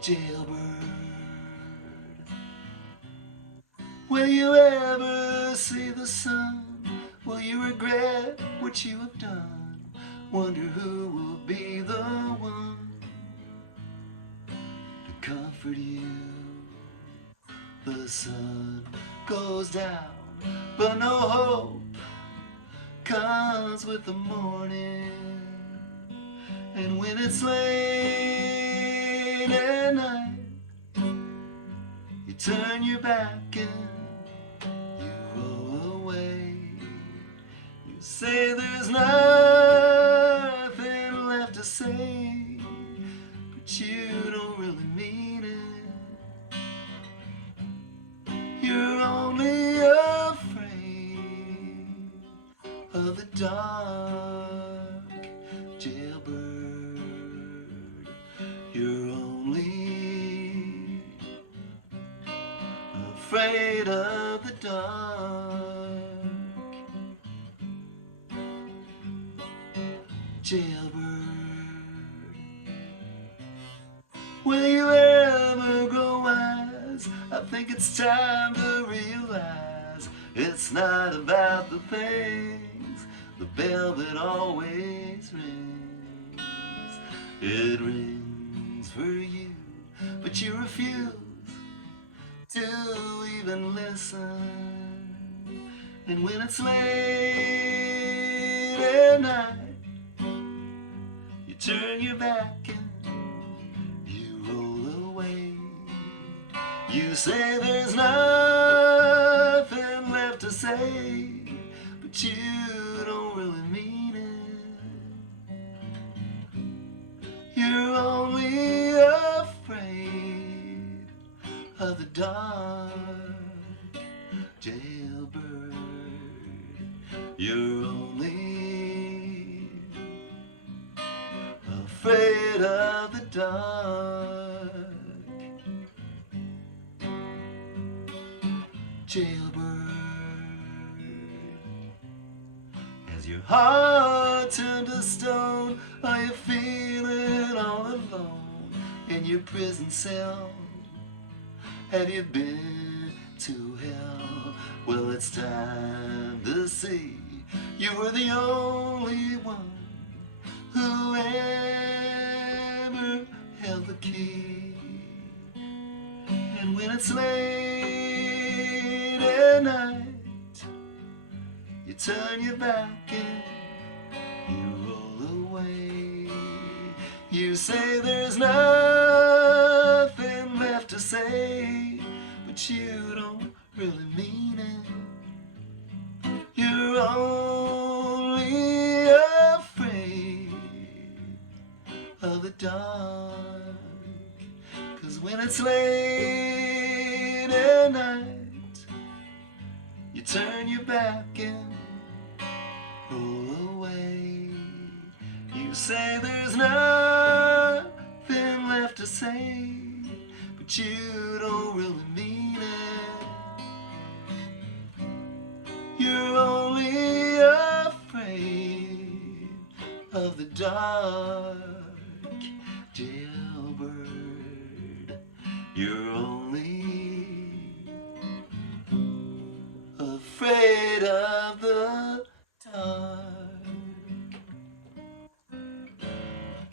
Jailbird. Will you ever see the sun? Will you regret what you have done? Wonder who will be the one to comfort you. The sun goes down, but no hope comes with the morning. And when it's late at night, you turn your back and you roll away. You say there's nothing left to say, but you don't really mean it. You're only afraid of the dark, Jailbird. You're only afraid of the dark, Jailbird. Will you ever grow wise? I think it's time to realize it's not about the things the bell that always rings. It rings for you, but you refuse to even listen. And when it's late at night, you turn your back and you roll away. You say there's nothing left to say, but you don't really mean it. You're only afraid of the dark, Jailbird. You're only afraid of the dark, Jailbird. Has your heart turned to stone? Are you feeling all alone in your prison cell? Have you been to hell? Well, it's time to see you were the only one who ever held the key. And when it's late at night, you turn your back and you roll away. You say there's nothing left to say, but you don't really mean it. You're only afraid of the dark. 'Cause when it's late at night, you turn your back and roll away. You say there's nothing left to say, but you don't really mean it. You're only afraid of the dark, Jailbird. You're only afraid